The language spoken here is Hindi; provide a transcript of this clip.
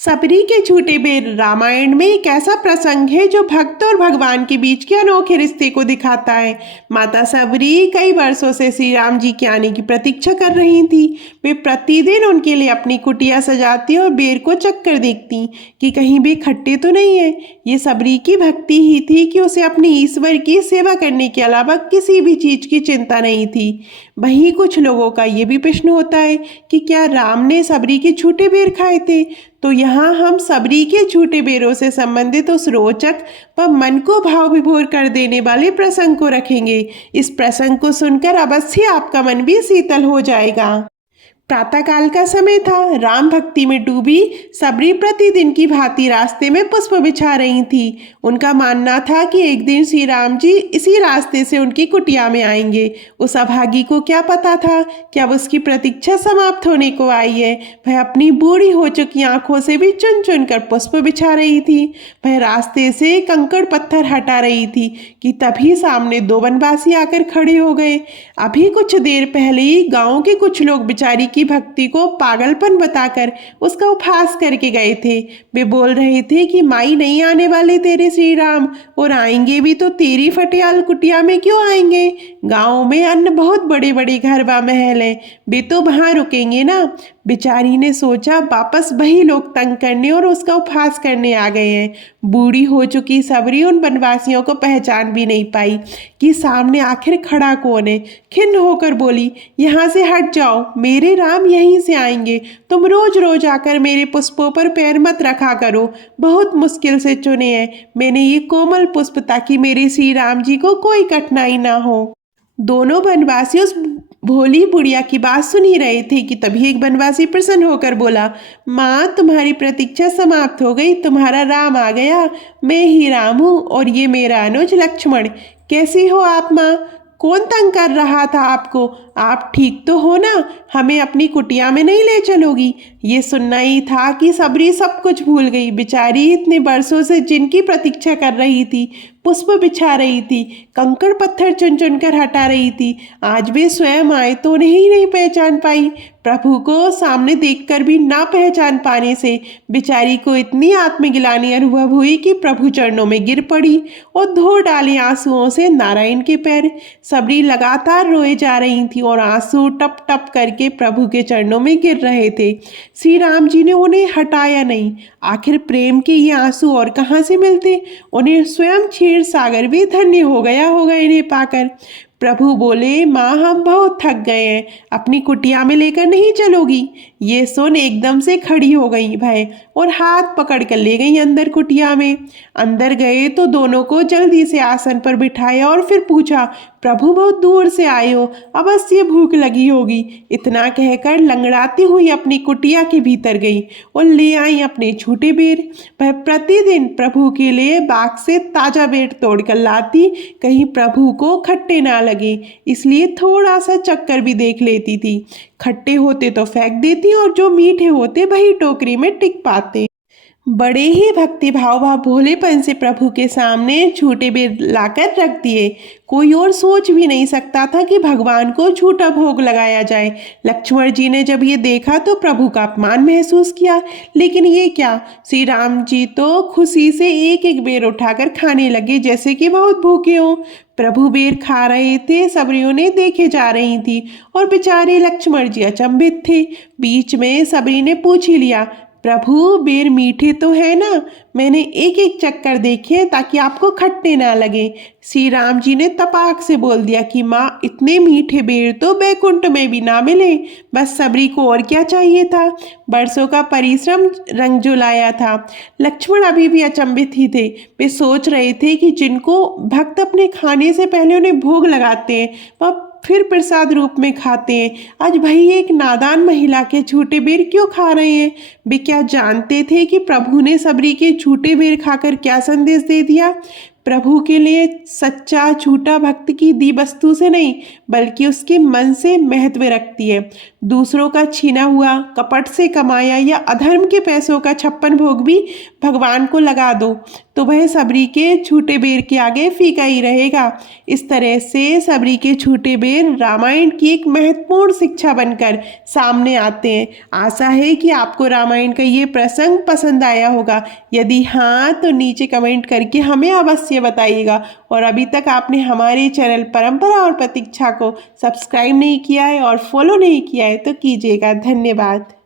सबरी के झूठे बेर रामायण में एक ऐसा प्रसंग है जो भक्त और भगवान के बीच के अनोखे रिश्ते को दिखाता है। माता सबरी कई वर्षों से श्री राम जी के आने की प्रतीक्षा कर रही थी। वे प्रतिदिन उनके लिए अपनी कुटिया सजाती और बेर को चक्कर देखती कि कहीं भी खट्टे तो नहीं है। ये सबरी की भक्ति ही थी कि उसे अपने ईश्वर की सेवा करने के अलावा किसी भी चीज की चिंता नहीं थी। वहीं कुछ लोगों का ये भी प्रश्न होता है कि क्या राम ने सबरी के झूठे बेर खाए थे। तो यहाँ हम सबरी के झूठे बेरों से संबंधित उस रोचक व मन को भाव विभोर कर देने वाले प्रसंग को रखेंगे। इस प्रसंग को सुनकर अवश्य आपका मन भी शीतल हो जाएगा। प्रातःकाल का समय था। राम भक्ति में डूबी सबरी प्रतिदिन की भांति रास्ते में पुष्प बिछा रही थी। उनका मानना था कि एक दिन श्री राम जी इसी रास्ते से उनकी कुटिया में आएंगे। उस अभागी को क्या पता था कि अब उसकी प्रतीक्षा समाप्त होने को आई है। वह अपनी बूढ़ी हो चुकी आंखों से भी चुन चुन कर पुष्प बिछा रही थी। वह रास्ते से कंकड़ पत्थर हटा रही थी कि तभी सामने दो वनवासी आकर खड़े हो गए। अभी कुछ देर पहले ही गांव के कुछ लोग बेचारी की भक्ति को पागलपन बताकर उसका उपहास करके गए थे। वे बोल रहे थे कि माई नहीं आने वाले तेरे श्री राम, और आएंगे भी तो तेरी फटियाल कुटिया में क्यों आएंगे। गांव में अन्य बहुत बड़े बड़े घर व महल है, वे तो वहां रुकेंगे ना। बेचारी ने सोचा वापस वही लोग तंग करने और उसका उपहास करने आ गए हैं। बूढ़ी हो चुकी सबरी उन वनवासियों को पहचान भी नहीं पाई कि सामने आखिर खड़ा कौन है। खिन्न होकर बोली, यहाँ से हट जाओ, मेरे राम यहीं से आएंगे। तुम रोज रोज आकर मेरे पुष्पों पर पैर मत रखा करो। बहुत मुश्किल से चुने हैं मैंने ये कोमल पुष्प ताकि मेरे श्री राम जी को कोई कठिनाई ना हो। दोनों वनवासी उस भोली बुढ़िया की बात सुन ही रहे थे कि तभी एक वनवासी प्रसन्न होकर बोला, माँ तुम्हारी प्रतीक्षा समाप्त हो गई, तुम्हारा राम आ गया। मैं ही राम हूँ और ये मेरा अनुज लक्ष्मण। कैसी हो आप माँ? कौन तंग कर रहा था आपको? आप ठीक तो हो ना? हमें अपनी कुटिया में नहीं ले चलोगी? ये सुनना ही था कि सबरी सब कुछ भूल गई। बेचारी इतने वर्षों से जिनकी प्रतीक्षा कर रही थी, पुष्प बिछा रही थी, कंकड़ पत्थर चुन चुन कर हटा रही थी, आज वे स्वयं आए तो उन्हें ही नहीं पहचान पाई। प्रभु को सामने देखकर भी ना पहचान पाने से बेचारी को इतनी आत्मगिलानी अनुभव हुई कि प्रभु चरणों में गिर पड़ी और धो डाले आंसुओं से नारायण के पैर। सबरी लगातार रोए जा रही थी और आंसू टप टप करके प्रभु के चरणों में गिर रहे थे। श्री राम जी ने उन्हें हटाया नहीं। आखिर प्रेम के ये आंसू और कहाँ से मिलते? उन्हें स्वयं क्षीर सागर भी धन्य हो गया होगा इन्हें पाकर। प्रभु बोले, माँ हम बहुत थक गए हैं, अपनी कुटिया में लेकर नहीं चलोगी? ये सुन एकदम से खड़ी हो गई भय और हाथ पकड़ कर ले गई अंदर कुटिया में। अंदर गए तो दोनों को जल्दी से आसन पर बिठाया और फिर पूछा, प्रभु बहुत दूर से आए हो, अवश्य भूख लगी होगी। इतना कहकर लंगड़ाती हुई अपनी कुटिया के भीतर गई और ले आई अपने झूठे बेर। वह प्रतिदिन प्रभु के लिए बाग से ताजा बेर तोड़कर लाती, कहीं प्रभु को खट्टे ना लगे, इसलिए थोड़ा सा चक्कर भी देख लेती थी। खट्टे होते तो फेंक देती और जो मीठे होते वही टोकरी में टिक पाते। बड़े ही भक्ति भाव व भोलेपन से प्रभु के सामने झूठे बेर लाकर रख दिए। कोई और सोच भी नहीं सकता था कि भगवान को झूठा भोग लगाया जाए। लक्ष्मण जी ने जब ये देखा तो प्रभु का अपमान महसूस किया, लेकिन ये क्या, श्री राम जी तो खुशी से एक एक बेर उठाकर खाने लगे जैसे कि बहुत भूखे हो। प्रभु बेर खा रहे थे, सबरियों ने देखे जा रही थी और बेचारे लक्ष्मण जी अचंभित थे। बीच में सबरी ने पूछ ही लिया, प्रभु बेर मीठे तो है ना? मैंने एक एक चक्कर देखे ताकि आपको खट्टे ना लगे। श्री राम जी ने तपाक से बोल दिया कि माँ इतने मीठे बेर तो बैकुंठ में भी ना मिले। बस सबरी को और क्या चाहिए था? बरसों का परिश्रम रंग जो लाया था। लक्ष्मण अभी भी अचंभित ही थे। वे सोच रहे थे कि जिनको भक्त अपने खाने से पहले उन्हें भोग लगाते हैं वह फिर प्रसाद रूप में खाते हैं, आज वही एक नादान महिला के झूठे बेर क्यों खा रहे हैं? वे क्या जानते थे कि प्रभु ने सबरी के झूठे बेर खाकर क्या संदेश दे दिया? प्रभु के लिए सच्चा झूठा भक्त की दी वस्तु से नहीं बल्कि उसके मन से महत्व रखती है। दूसरों का छीना हुआ, कपट से कमाया या अधर्म के पैसों का 56 भोग भी भगवान को लगा दो तो वह सबरी के छूटे बेर के आगे फीका ही रहेगा। इस तरह से सबरी के छूटे बेर रामायण की एक महत्वपूर्ण शिक्षा बनकर सामने आते हैं। आशा है कि आपको रामायण का ये प्रसंग पसंद आया होगा। यदि हाँ तो नीचे कमेंट करके हमें अवश्य बताइएगा। और अभी तक आपने हमारे चैनल परंपरा और प्रतीक्षा को सब्सक्राइब नहीं किया है और फॉलो नहीं किया है तो कीजिएगा। धन्यवाद।